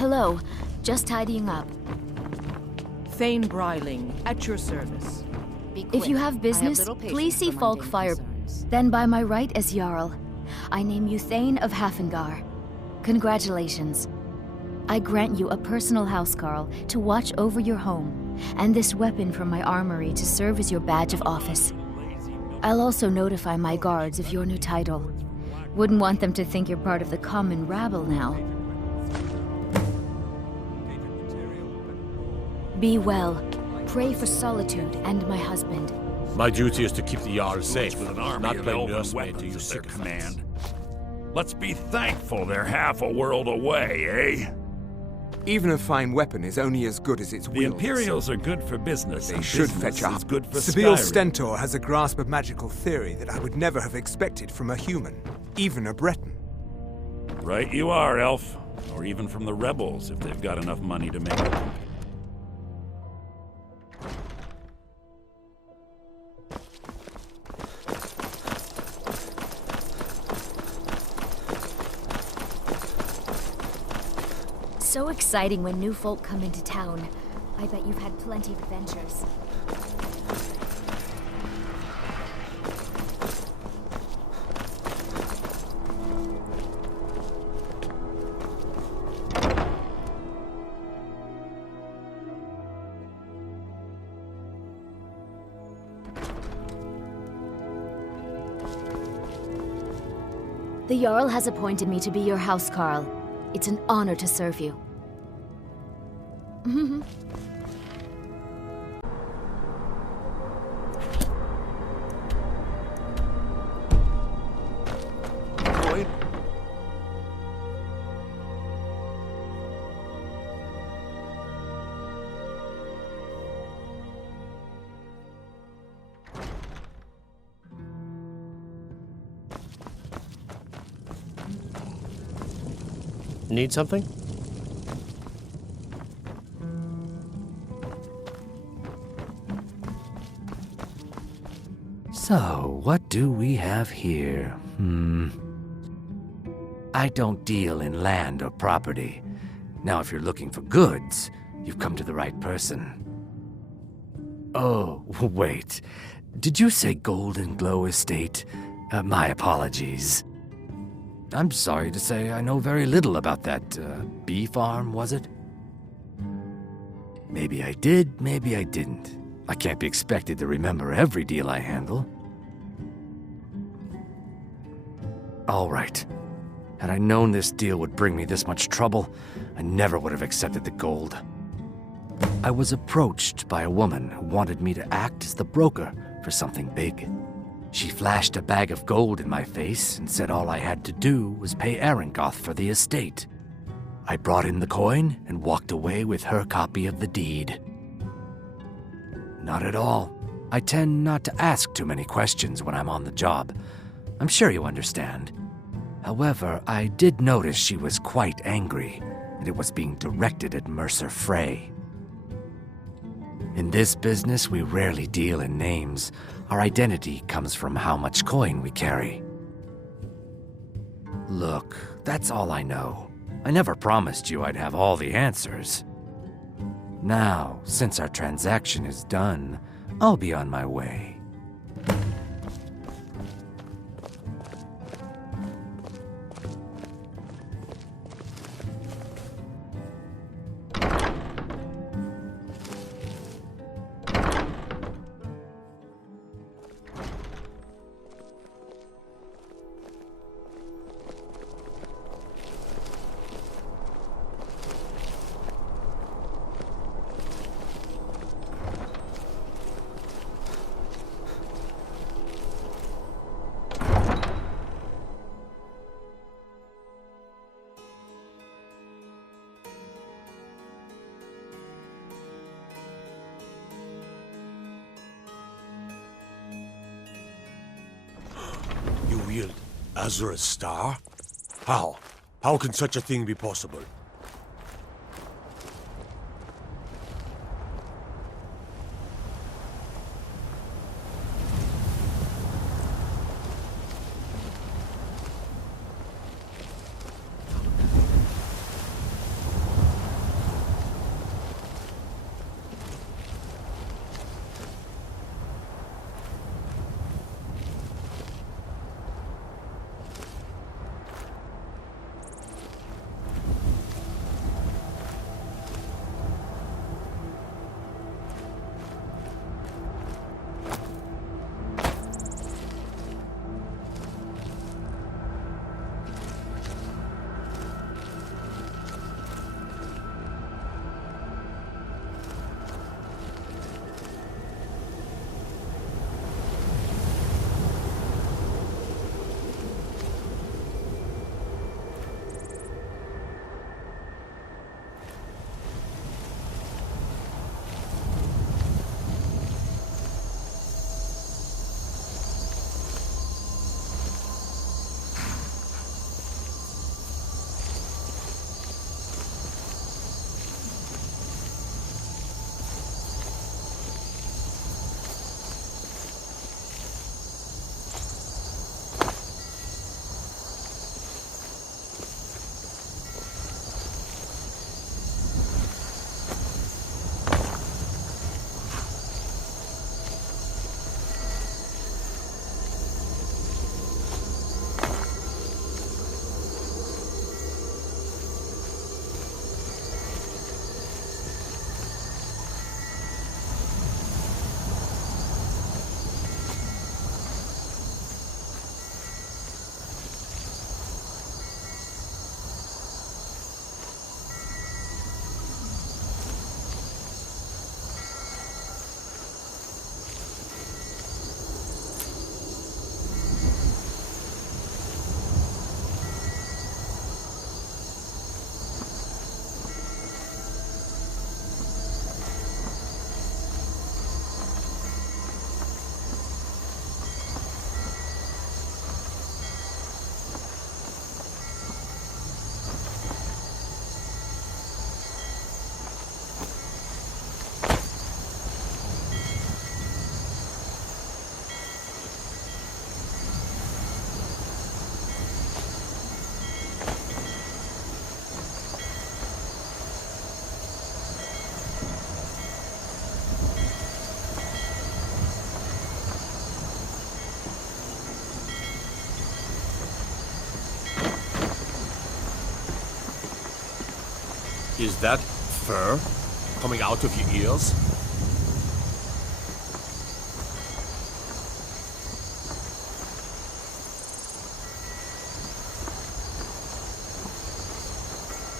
hello. Just tidying up. Thane Breiling, at your service. If you have business, please see Falk Fire. Then by my right as Jarl, I name you Thane of Hafengar. Congratulations. I grant you a personal housecarl to watch over your home, and this weapon from my armory to serve as your badge of office. I'll also notify my guards of your new title. Wouldn't want them to think you're part of the common rabble now. Be well. Pray for Solitude and my husband. My duty is to keep the Jarl safe, with an army not of play elven nursemaid to weapons use at their sycophants. command. Let's be thankful they're half a world away, eh? Even a fine weapon is only as good as its The wields. Imperials are good for business. They and should business fetch up. is good for Sabil Skyrim. Stentor has a grasp of magical theory that I would never have expected from a human, even a Breton. Right you are, Elf. Or even from the rebels, if they've got enough money to make it. So exciting when new folk come into town. I bet you've had plenty of adventures. The Jarl has appointed me to be your housecarl. It's an honor to serve you. Need something? So, what do we have here? I don't deal in land or property. Now, if you're looking for goods, you've come to the right person. Oh, wait. Did you say Golden Glow Estate? My apologies. I'm sorry to say I know very little about that, bee farm, was it? Maybe I did, maybe I didn't. I can't be expected to remember every deal I handle. All right. Had I known this deal would bring me this much trouble, I never would have accepted the gold. I was approached by a woman who wanted me to act as the broker for something big. She flashed a bag of gold in my face and said all I had to do was pay Arangoth for the estate. I brought in the coin and walked away with her copy of the deed. Not at all. I tend not to ask too many questions when I'm on the job. I'm sure you understand. However, I did notice she was quite angry, and it was being directed at Mercer Frey. In this business, we rarely deal in names. Our identity comes from how much coin we carry. Look, that's all I know. I never promised you I'd have all the answers. Now, since our transaction is done, I'll be on my way. You wield Azura's star? How? How can such a thing be possible? Is that fur coming out of your ears?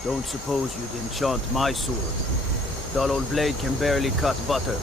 Don't suppose you'd enchant my sword. Dull old blade can barely cut butter.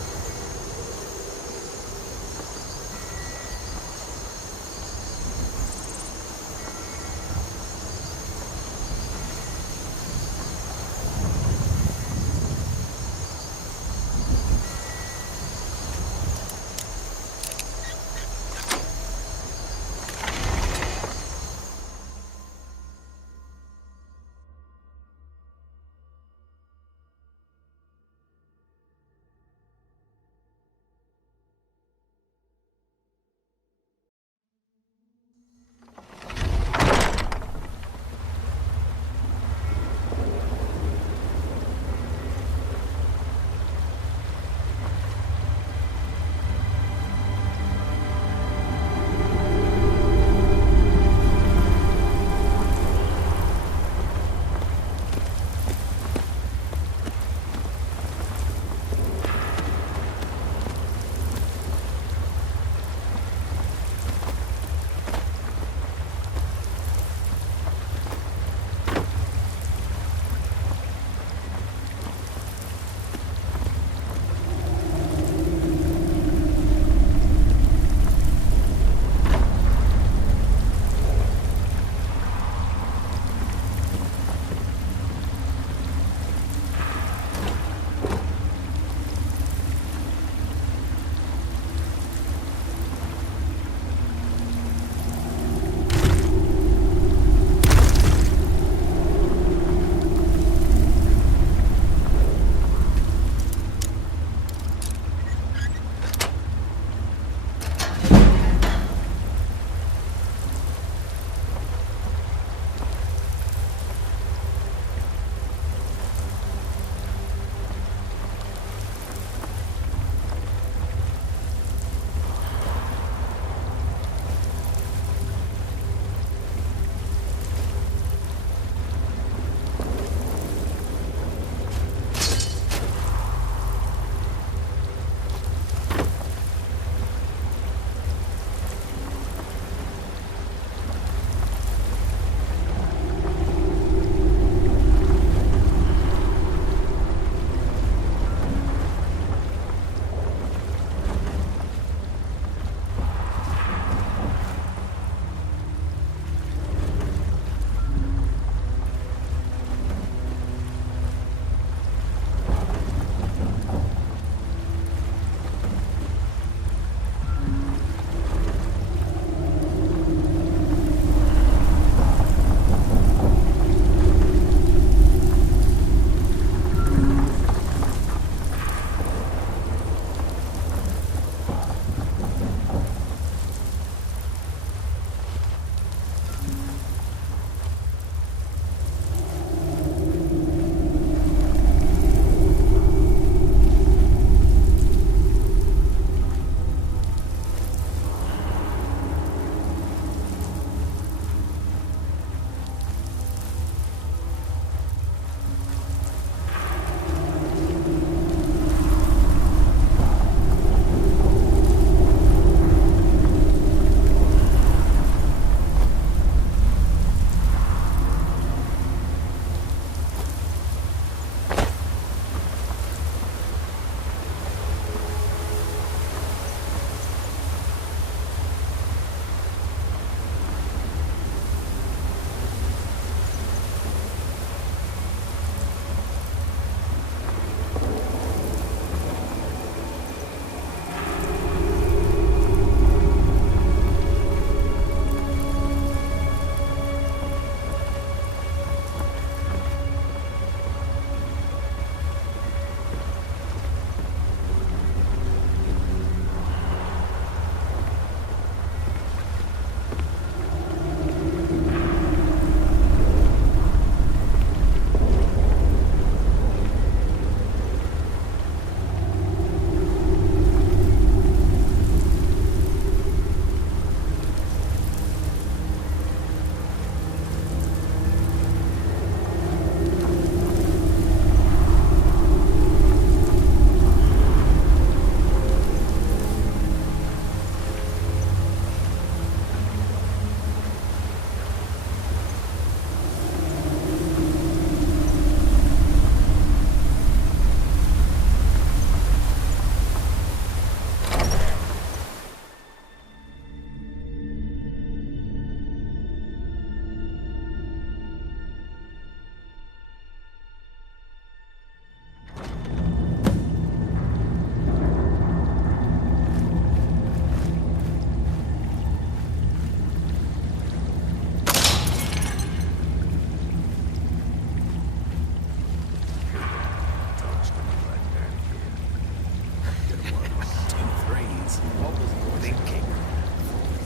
2-3s. What was he thinking?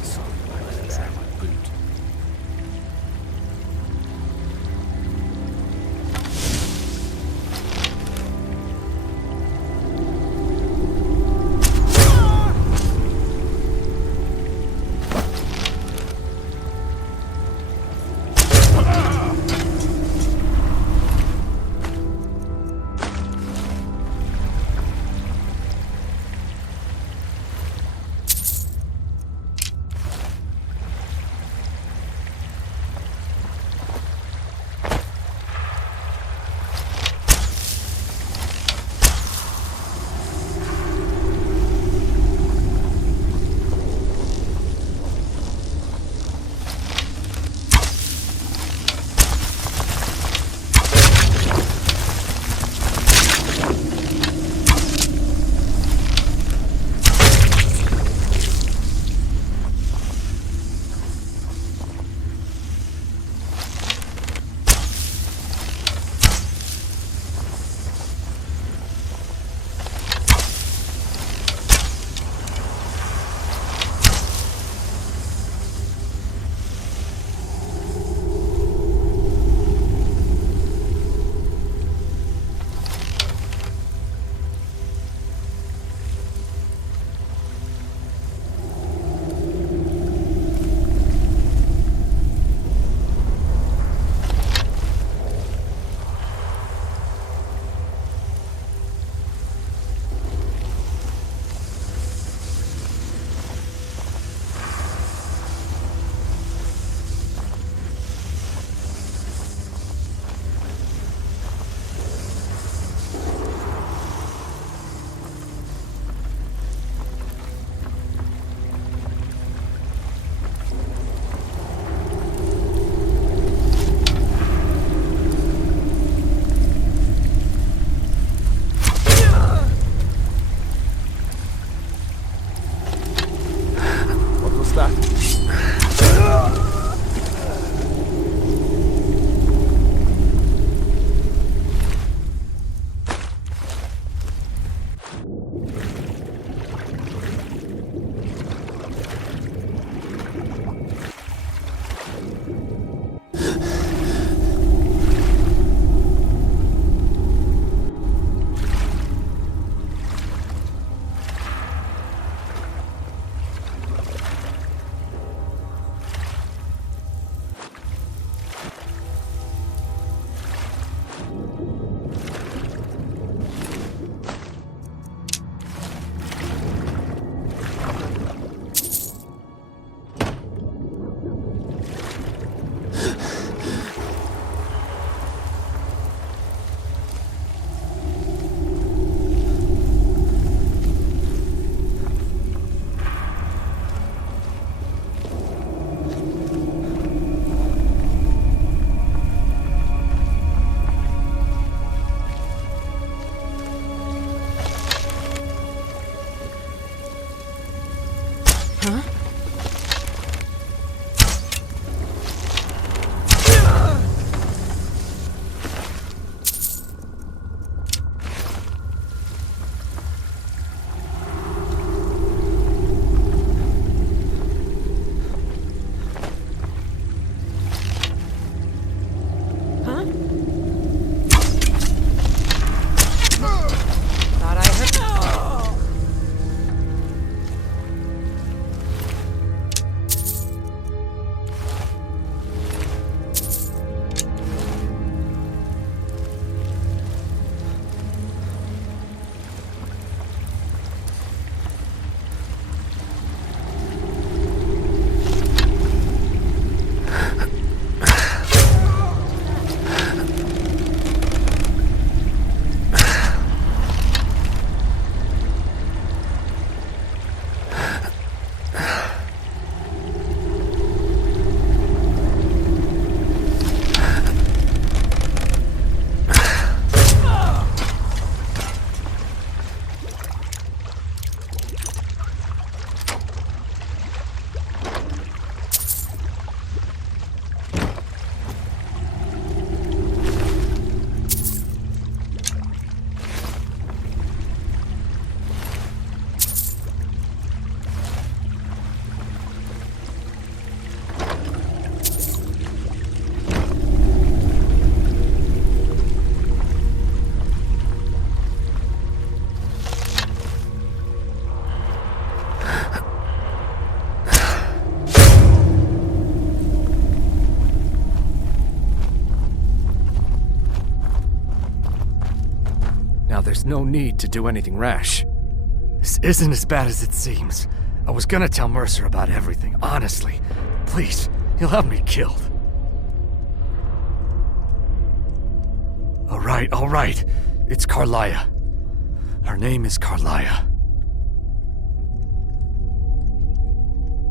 Sorry, I let out my boot. There's no need to do anything rash. This isn't as bad as it seems. I was gonna tell Mercer about everything, honestly. Please, he'll have me killed. All right. It's Carlia. Her name is Carlia.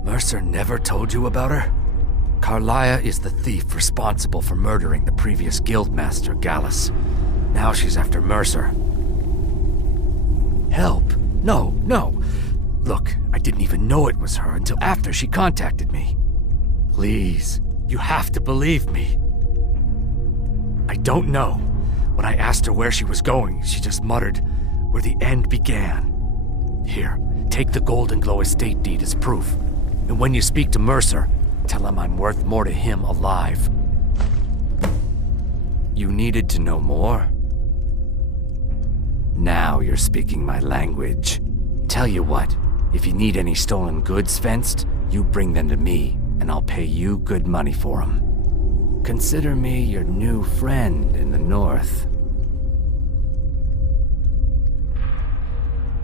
Mercer never told you about her? Carlia is the thief responsible for murdering the previous guildmaster, Gallus. Now she's after Mercer. Help? No. Look, I didn't even know it was her until after she contacted me. Please, you have to believe me. I don't know. When I asked her where she was going, she just muttered, "Where the end began." Here, take the Golden Glow estate deed as proof. And when you speak to Mercer, tell him I'm worth more to him alive. You needed to know more? Now you're speaking my language. Tell you what, if you need any stolen goods fenced, you bring them to me, and I'll pay you good money for them. Consider me your new friend in the north.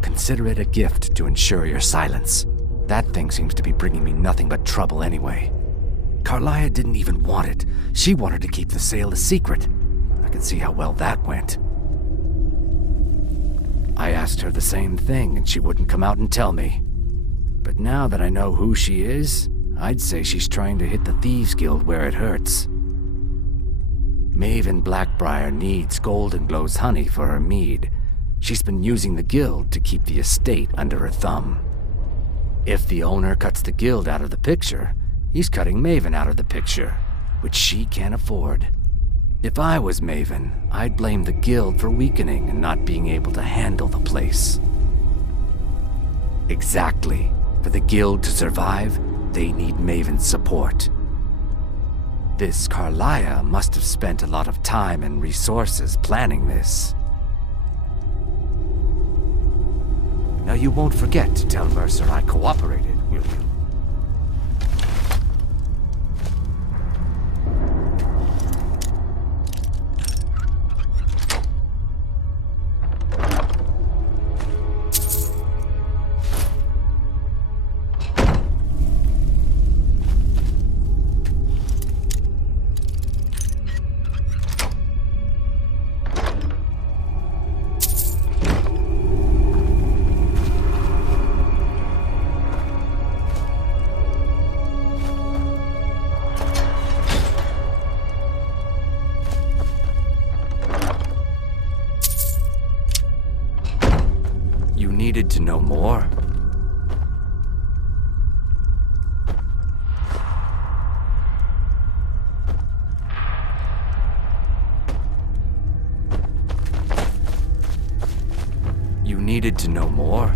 Consider it a gift to ensure your silence. That thing seems to be bringing me nothing but trouble anyway. Carlia didn't even want it. She wanted to keep the sale a secret. I can see how well that went. I asked her the same thing, and she wouldn't come out and tell me. But now that I know who she is, I'd say she's trying to hit the Thieves Guild where it hurts. Maven Blackbriar needs Golden Glow's honey for her mead. She's been using the guild to keep the estate under her thumb. If the owner cuts the guild out of the picture, he's cutting Maven out of the picture, which she can't afford. If I was Maven, I'd blame the guild for weakening and not being able to handle the place. Exactly. For the guild to survive, they need Maven's support. This Carlia must have spent a lot of time and resources planning this. Now you won't forget to tell Mercer I cooperated, will you? Needed to know more? You needed to know more?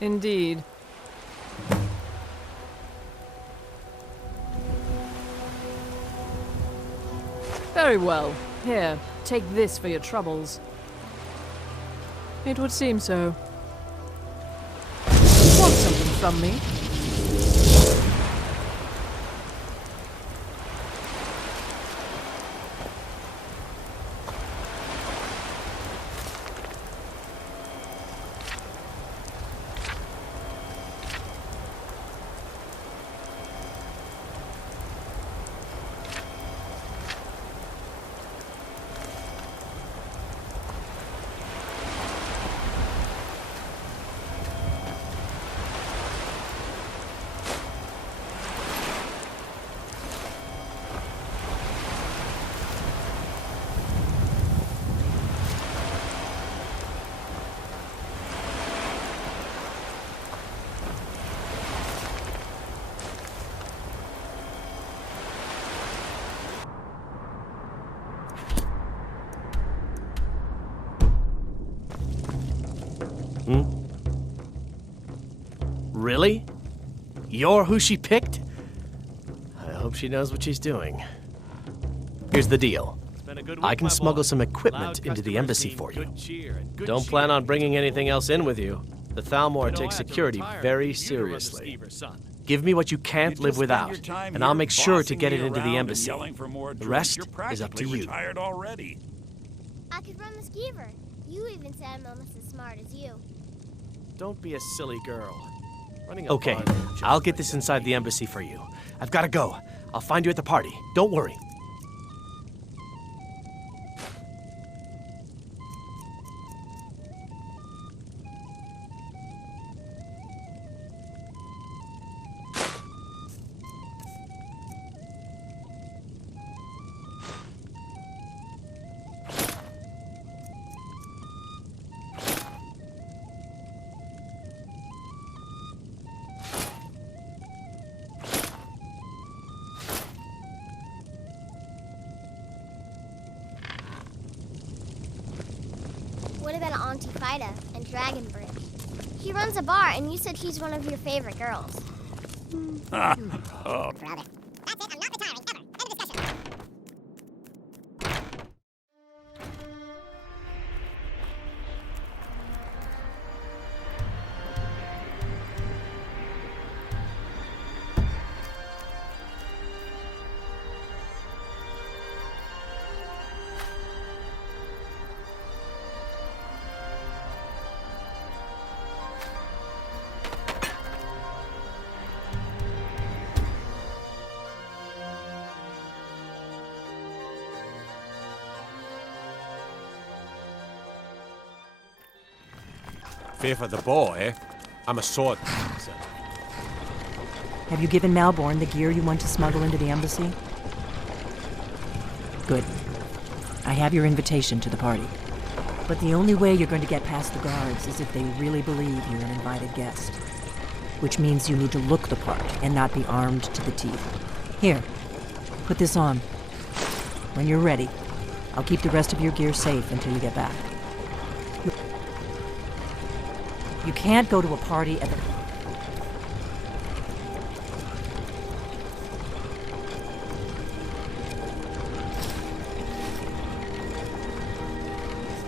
Indeed. Very well. Here, take this for your troubles. It would seem so. Want something from me? Really? You're who she picked? I hope she knows what she's doing. Here's the deal. I can smuggle some equipment into the embassy for you. Don't plan on bringing anything else in with you. The Thalmor takes security very seriously. Give me what you can't live without, and I'll make sure to get it into the embassy. The rest is up to you. I could run the skeever. You even said I'm almost as smart as you. Don't be a silly girl. Okay, I'll get this inside the embassy for you. I've got to go. I'll find you at the party. Don't worry. What about Auntie Fida and Dragonbridge? He runs a bar, and you said he's one of your favorite girls. Oh. That's it. I'm not retiring, ever. End of discussion. Fear for the boy, eh? I'm a sword. Have you given Malborn the gear you want to smuggle into the embassy? Good. I have your invitation to the party. But the only way you're going to get past the guards is if they really believe you're an invited guest. Which means you need to look the part and not be armed to the teeth. Here, put this on. When you're ready, I'll keep the rest of your gear safe until you get back. You can't go to a party at the...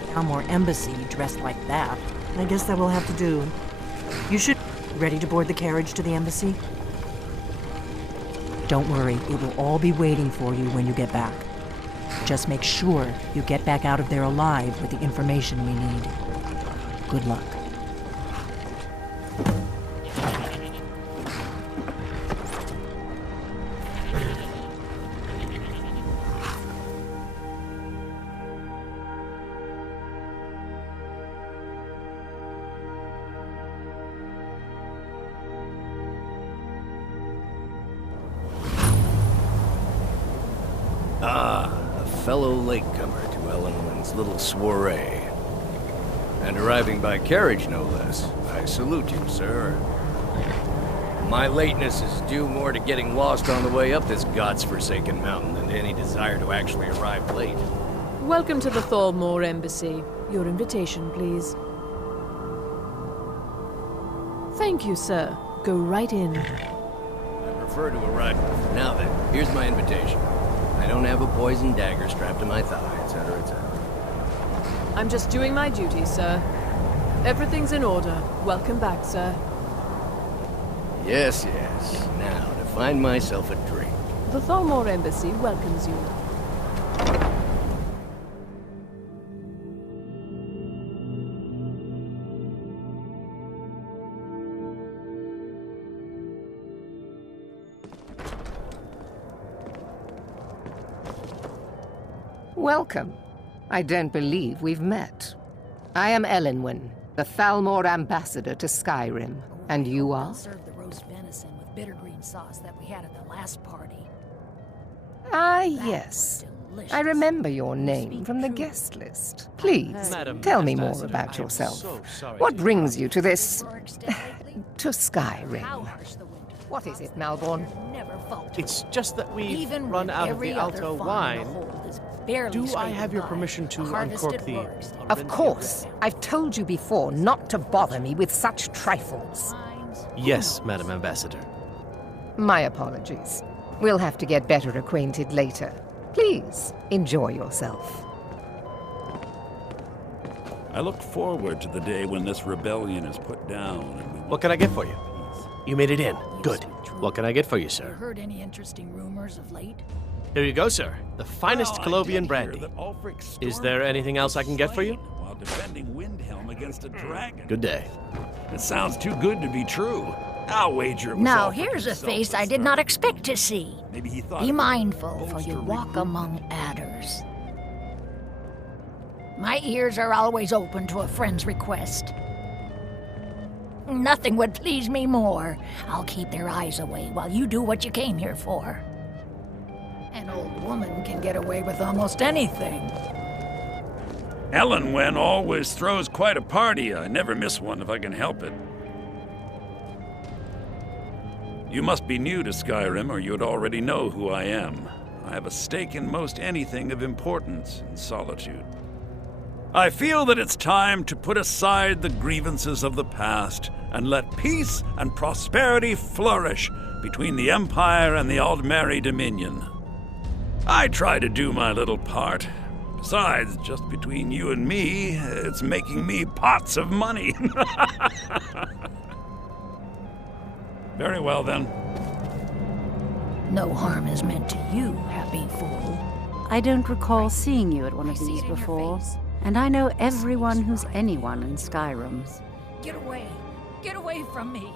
Thalmor Embassy dressed like that. I guess that will have to do. You should... Ready to board the carriage to the embassy? Don't worry, it will all be waiting for you when you get back. Just make sure you get back out of there alive with the information we need. Good luck. A fellow latecomer to Ellenland's little soiree. And arriving by carriage, no less. I salute you, sir. My lateness is due more to getting lost on the way up this god's-forsaken mountain than to any desire to actually arrive late. Welcome to the Thalmor Embassy. Your invitation, please. Thank you, sir. Go right in. I prefer to arrive. Now then, here's my invitation. I don't have a poisoned dagger strapped to my thigh, etc., etc. I'm just doing my duty, sir. Everything's in order. Welcome back, sir. Yes, yes. Now, to find myself a drink. The Thalmor Embassy welcomes you. Welcome. I don't believe we've met. I am Elenwen, the Thalmor ambassador to Skyrim. And you are? Serve the roast venison with bitter green sauce that we had at the last party. Ah, yes. I remember your name from the guest list. Please, tell me more about yourself. What brings you to this... to Skyrim? What is it, Malborn? It's just that we've run out of the Alto wine. Do I have your permission to uncork the... Of course. I've told you before not to bother me with such trifles. Yes, Madam Ambassador. My apologies. We'll have to get better acquainted later. Please, enjoy yourself. I look forward to the day when this rebellion is put down and we... What can I get for you? You made it in. Good. What can I get for you, sir? Heard any interesting rumors of late? Here you go, sir. The finest Colovian brandy. Is there anything else I can get for you? While defending Windhelm against a dragon. Good day. It sounds too good to be true. I'll wager it was Now all here's a face I did not expect to see. Maybe he thought Be it mindful, was for you supposed to walk recruit. among adders. My ears are always open to a friend's request. Nothing would please me more. I'll keep their eyes away while you do what you came here for. An old woman can get away with almost anything. Elenwen always throws quite a party. I never miss one if I can help it. You must be new to Skyrim, or you'd already know who I am. I have a stake in most anything of importance in Solitude. I feel that it's time to put aside the grievances of the past and let peace and prosperity flourish between the Empire and the Aldmeri Dominion. I try to do my little part. Besides, just between you and me, it's making me pots of money. Very well, then. No harm is meant to you, happy fool. I don't recall seeing you at one of these before, and I know everyone who's anyone in Skyrim. Get away! Get away from me!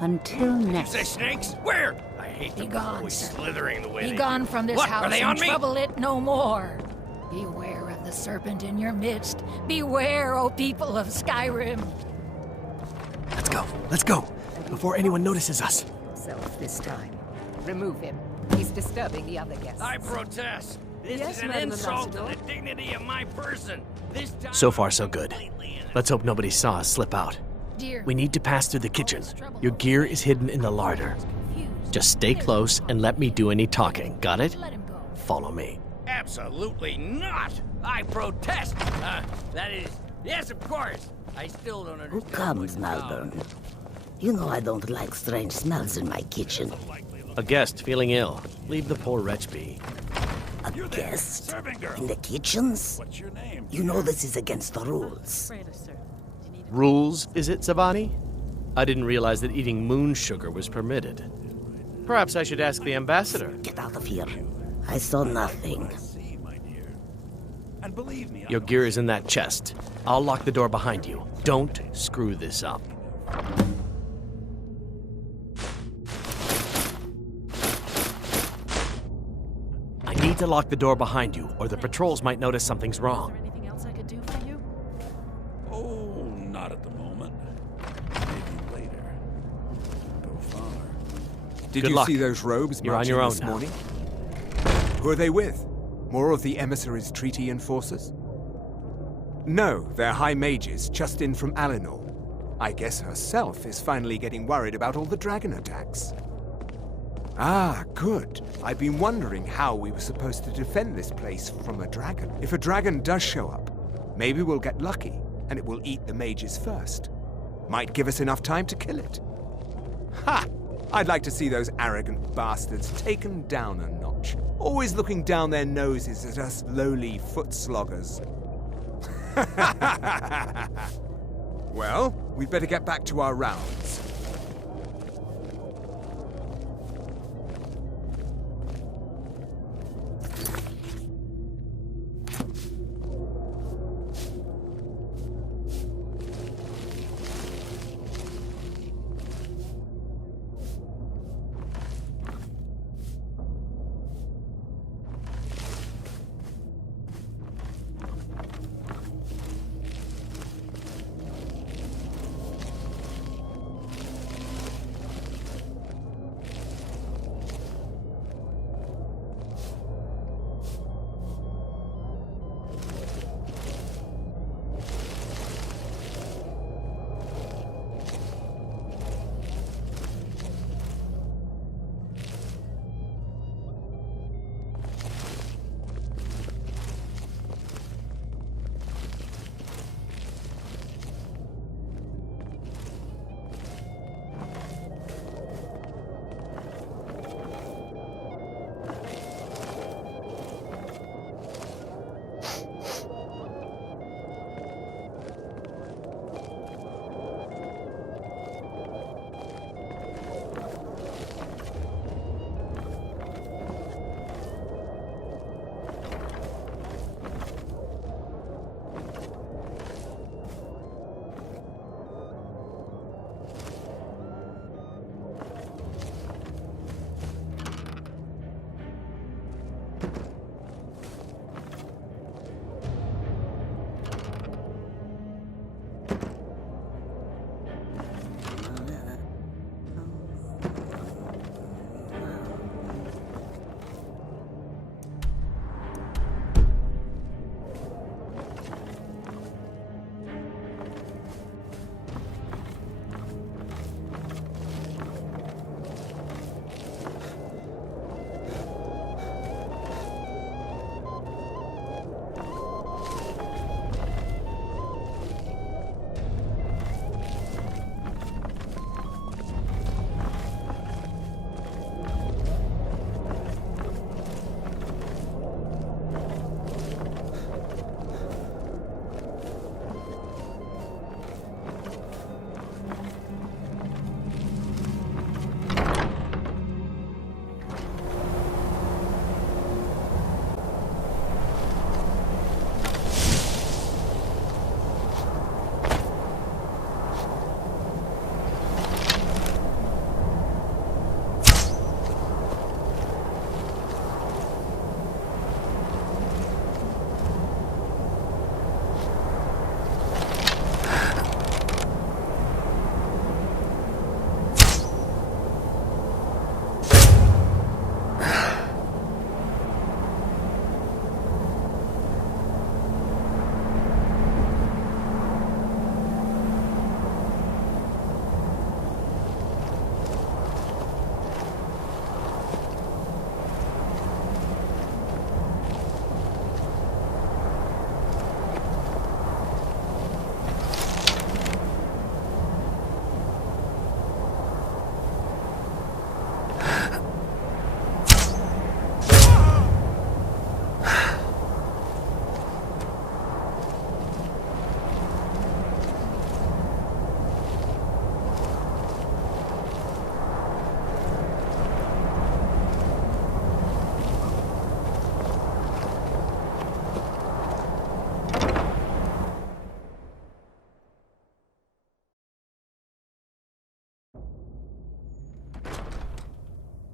Until next. You say snakes? Where? I hate Be them gone, always sir. slithering the way Be they gone do. from this What? house Are they and on me? trouble it no more. Beware of the serpent in your midst. Beware, O people of Skyrim. Let's go. Let's go. Before anyone notices us. Yourself this time. Remove him. He's disturbing the other guests. I protest. This Yes, is an Madam insult to Ambassador. the dignity of my person. This time So far, so good. Let's hope nobody saw us slip out. Dear, We need to pass through the kitchen. Your gear is hidden in the larder. Just stay close and let me do any talking. Got it? let him go. Follow me. Absolutely not. I protest. That is, yes, of course. I still don't Who understand. comes, Malborn? You know I don't like strange smells in my kitchen. A guest feeling ill. Leave the poor wretch be. A guest? In the kitchens? What's your name? You know this is against the rules. Rules, is it, Zavani? I didn't realize that eating moon sugar was permitted. Perhaps I should ask the ambassador. Get out of here. I saw nothing. See, my dear. And believe me, Your gear is in that chest. I'll lock the door behind you. Don't screw this up. I need to lock the door behind you, or the patrols might notice something's wrong. Anything else I could do for you? Oh, not at the moment. Maybe later. Go far. Did Good you luck. see those robes You're on marching your own this now. morning? Who are they with? More of the emissaries' treaty enforcers? No, they're high mages just in from Alinor. I guess herself is finally getting worried about all the dragon attacks. Ah, good. I've been wondering how we were supposed to defend this place from a dragon. If a dragon does show up, maybe we'll get lucky, and it will eat the mages first. Might give us enough time to kill it. Ha! I'd like to see those arrogant bastards taken down a notch. Always looking down their noses at us lowly foot sloggers. Well, we'd better get back to our rounds.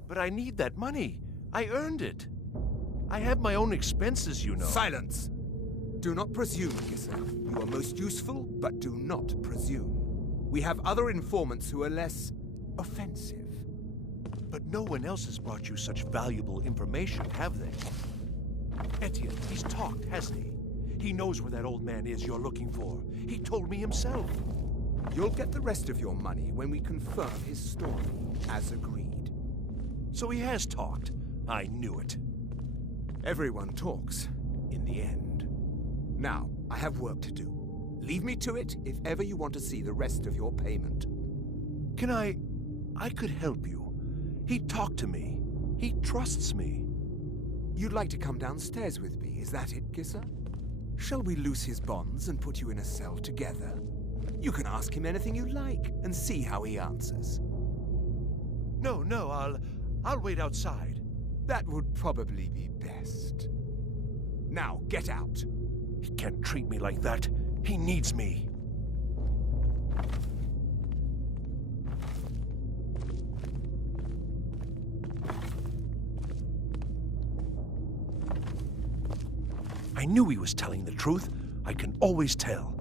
But I need that money. I earned it. I have my own expenses, you know. Silence! Do not presume, Giselle. You are most useful, but do not presume. We have other informants who are less offensive. But no one else has brought you such valuable information, have they? Etienne, he's talked, hasn't he? He knows where that old man is you're looking for. He told me himself. You'll get the rest of your money when we confirm his story, as agreed. So he has talked. I knew it. Everyone talks, in the end. Now, I have work to do. Leave me to it if ever you want to see the rest of your payment. Can I could help you. He talked to me. He trusts me. You'd like to come downstairs with me, is that it, Kisser? Shall we loose his bonds and put you in a cell together? You can ask him anything you like and see how he answers. No, I'll wait outside. That would probably be best. Now, get out. He can't treat me like that. He needs me. I knew he was telling the truth. I can always tell.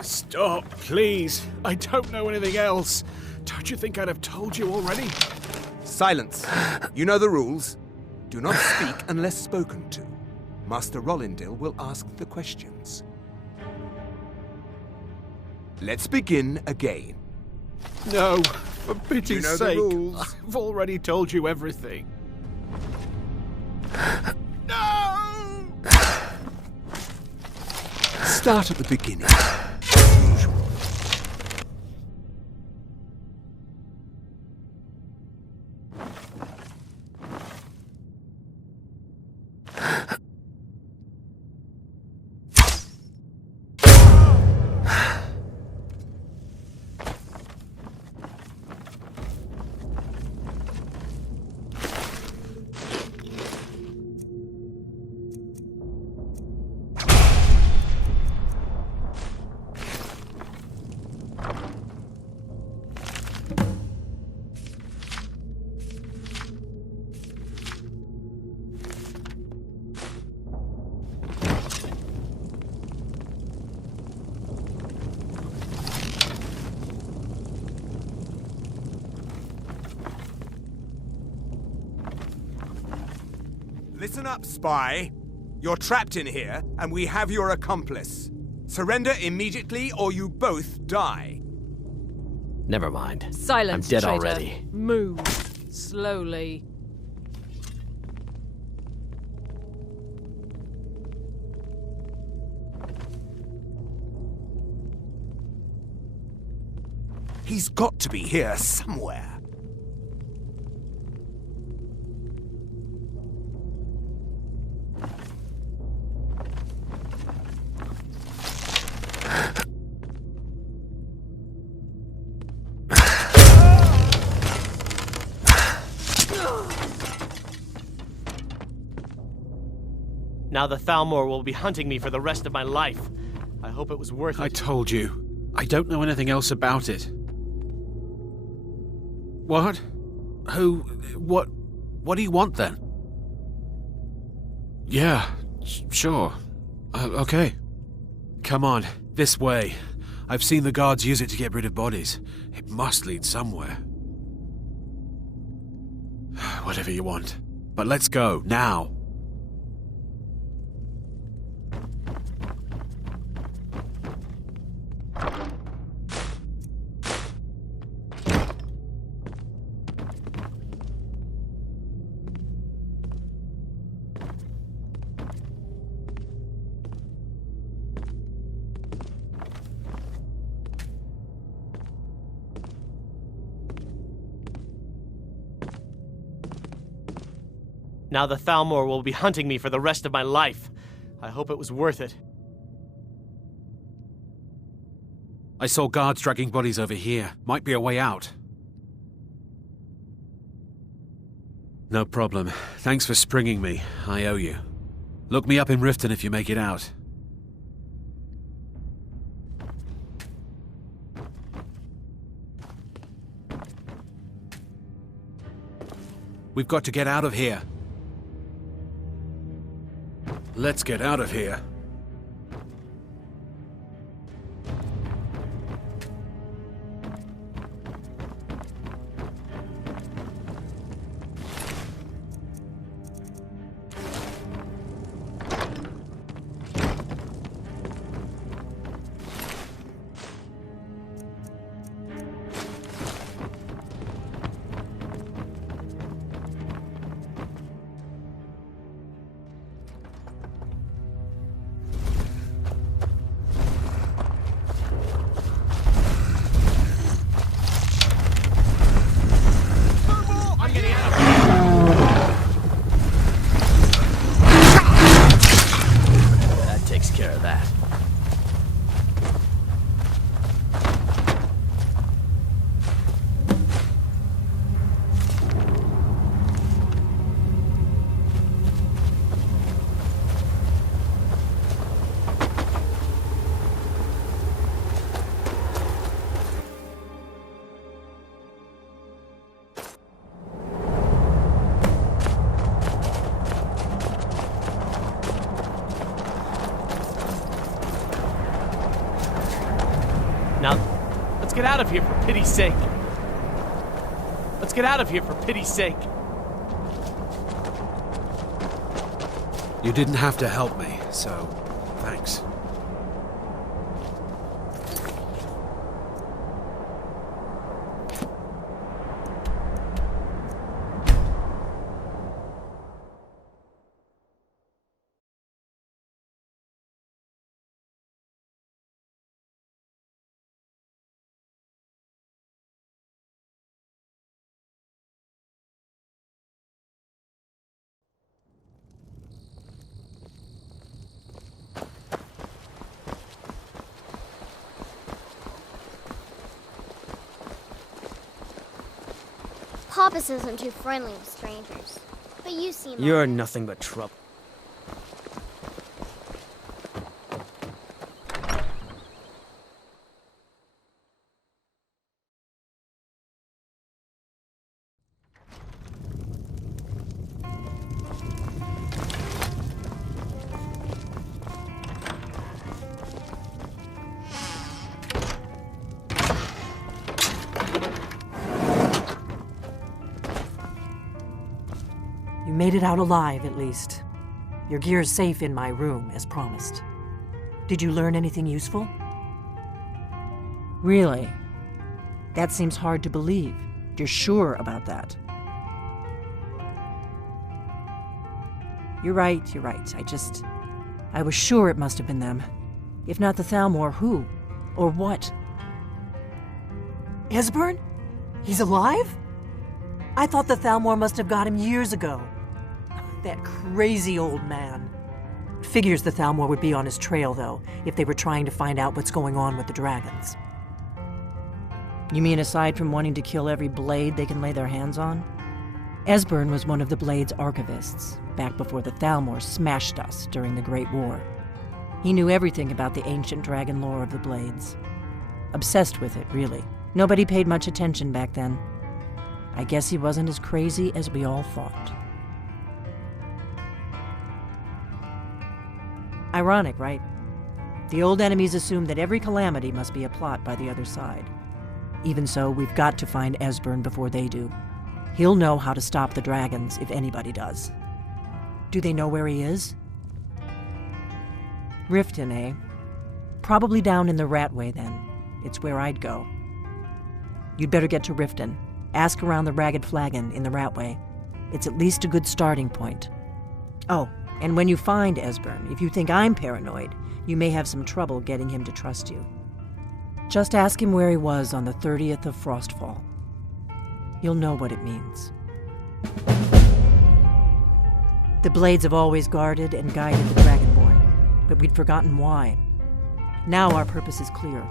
Stop, please. I don't know anything else. Don't you think I'd have told you already? Silence. You know the rules. Do not speak unless spoken to. Master Rollindale will ask the questions. Let's begin again. No, for pity's sake. You know the rules. I've already told you everything. No! Start at the beginning. Listen up, spy. You're trapped in here, and we have your accomplice. Surrender immediately, or you both die. Never mind. Silence, I'm dead traitor. already. Move. Slowly. He's got to be here somewhere. Now the Thalmor will be hunting me for the rest of my life. I hope it was worth it. I told you. I don't know anything else about it. What? Who? What do you want then? Yeah, sure. Okay. Come on, this way. I've seen the guards use it to get rid of bodies. It must lead somewhere. Whatever you want. But let's go, now. Now the Thalmor will be hunting me for the rest of my life. I hope it was worth it. I saw guards dragging bodies over here. Might be a way out. No problem. Thanks for springing me. I owe you. Look me up in Riften if you make it out. We've got to get out of here. Let's get out of here. Now, let's get out of here for pity's sake. Let's get out of here for pity's sake. You didn't have to help me, so thanks. Papas isn't too friendly with strangers, but you seem You're nothing but trouble. You made it out alive, at least. Your gear's safe in my room, as promised. Did you learn anything useful? Really? That seems hard to believe. You're sure about that? You're right. I was sure it must have been them. If not the Thalmor, who? Or what? Esbern? He's alive? I thought the Thalmor must have got him years ago. That crazy old man. Figures the Thalmor would be on his trail, though, if they were trying to find out what's going on with the dragons. You mean aside from wanting to kill every blade they can lay their hands on? Esbern was one of the Blade's archivists, back before the Thalmor smashed us during the Great War. He knew everything about the ancient dragon lore of the Blades. Obsessed with it, really. Nobody paid much attention back then. I guess he wasn't as crazy as we all thought. Ironic, right? The old enemies assumed that every calamity must be a plot by the other side. Even so, we've got to find Esbern before they do. He'll know how to stop the dragons, if anybody does. Do they know where he is? Riften, eh? Probably down in the Ratway, then. It's where I'd go. You'd better get to Riften. Ask around the Ragged Flagon in the Ratway. It's at least a good starting point. Oh, and when you find Esbern, if you think I'm paranoid, you may have some trouble getting him to trust you. Just ask him where he was on the 30th of Frostfall. You'll know what it means. The Blades have always guarded and guided the Dragonborn, but we'd forgotten why. Now our purpose is clear.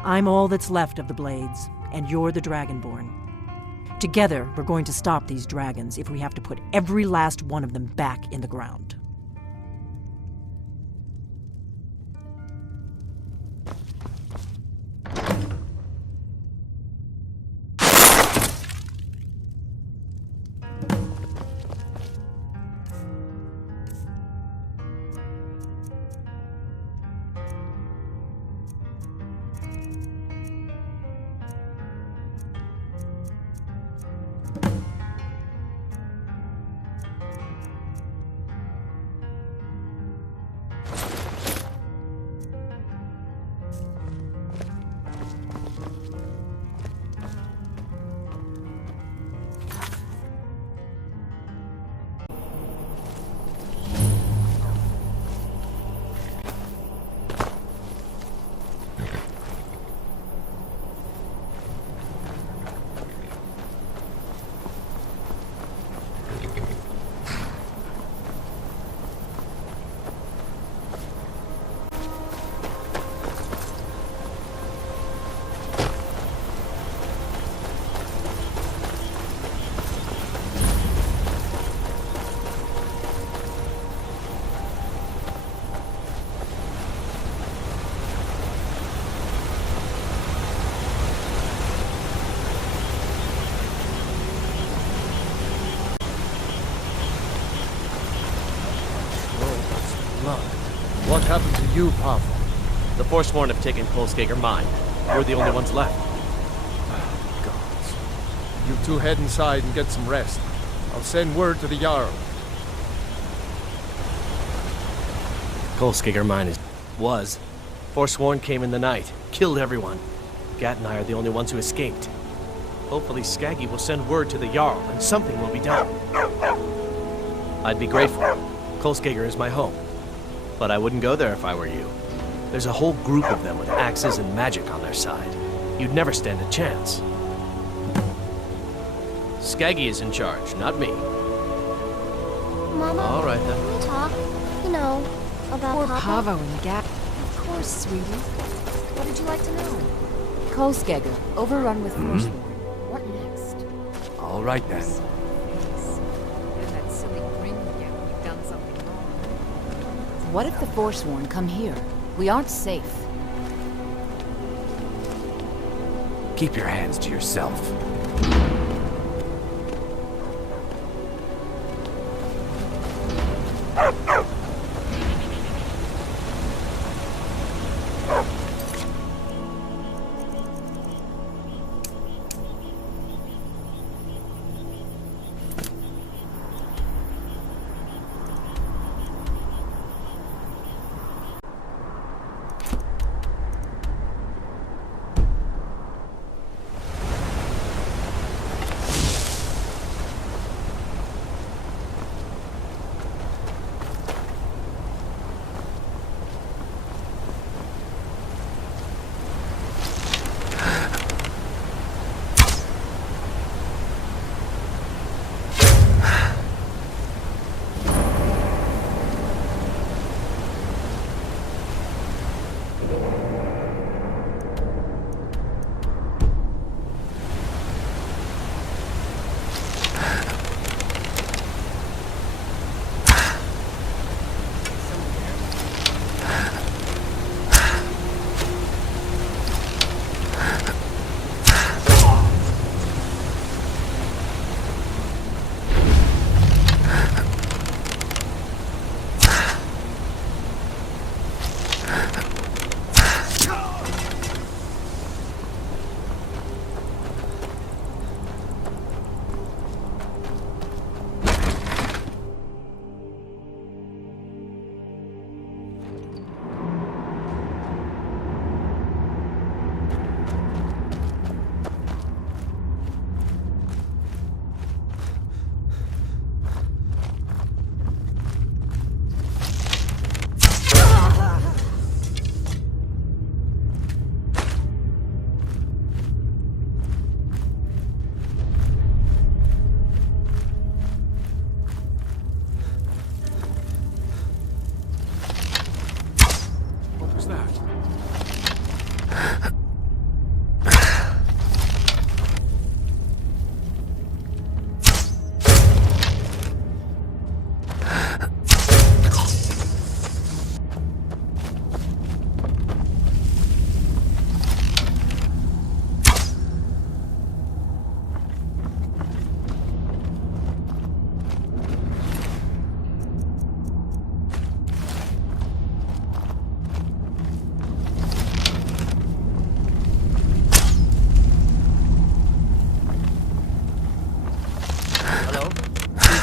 I'm all that's left of the Blades, and you're the Dragonborn. Together, we're going to stop these dragons if we have to put every last one of them back in the ground. What happened to you, Pavel? The Forsworn have taken Kolskager mine. We're the only ones left. Gods. You two head inside and get some rest. I'll send word to the Jarl. Kolskager mine was. Forsworn came in the night, killed everyone. Gat and I are the only ones who escaped. Hopefully Skaggy will send word to the Jarl and something will be done. I'd be grateful. Kolskager is my home. But I wouldn't go there if I were you. There's a whole group of them with axes and magic on their side. You'd never stand a chance. Skaggy is in charge, not me. Mama, all right, then. Can we talk? You know, about Poor Papa? Pavo and Gat. Of course, sweetie. What did you like to know? Kolskager, overrun with Forsworn. What next? All right, then. What if the Forsworn come here? We aren't safe. Keep your hands to yourself.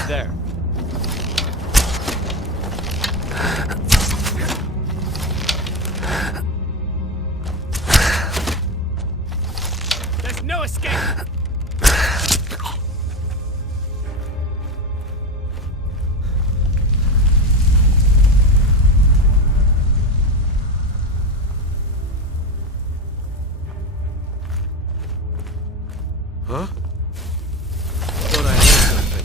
there. There's no escape! Huh? Thought I heard something.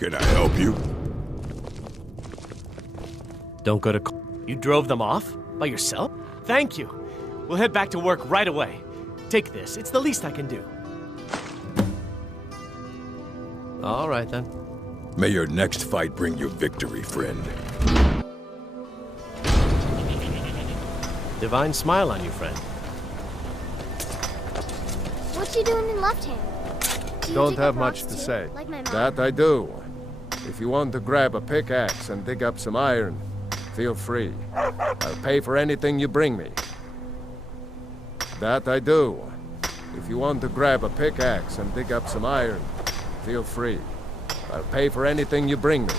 Can I help you? Don't go to... You drove them off? By yourself? Thank you. We'll head back to work right away. Take this. It's the least I can do. All right, then. May your next fight bring you victory, friend. Divine smile on you, friend. What you doing in left hand? Don't have much to say. Like my mom. That I do. If you want to grab a pickaxe and dig up some iron, feel free. I'll pay for anything you bring me. That I do. If you want to grab a pickaxe and dig up some iron, feel free. I'll pay for anything you bring me.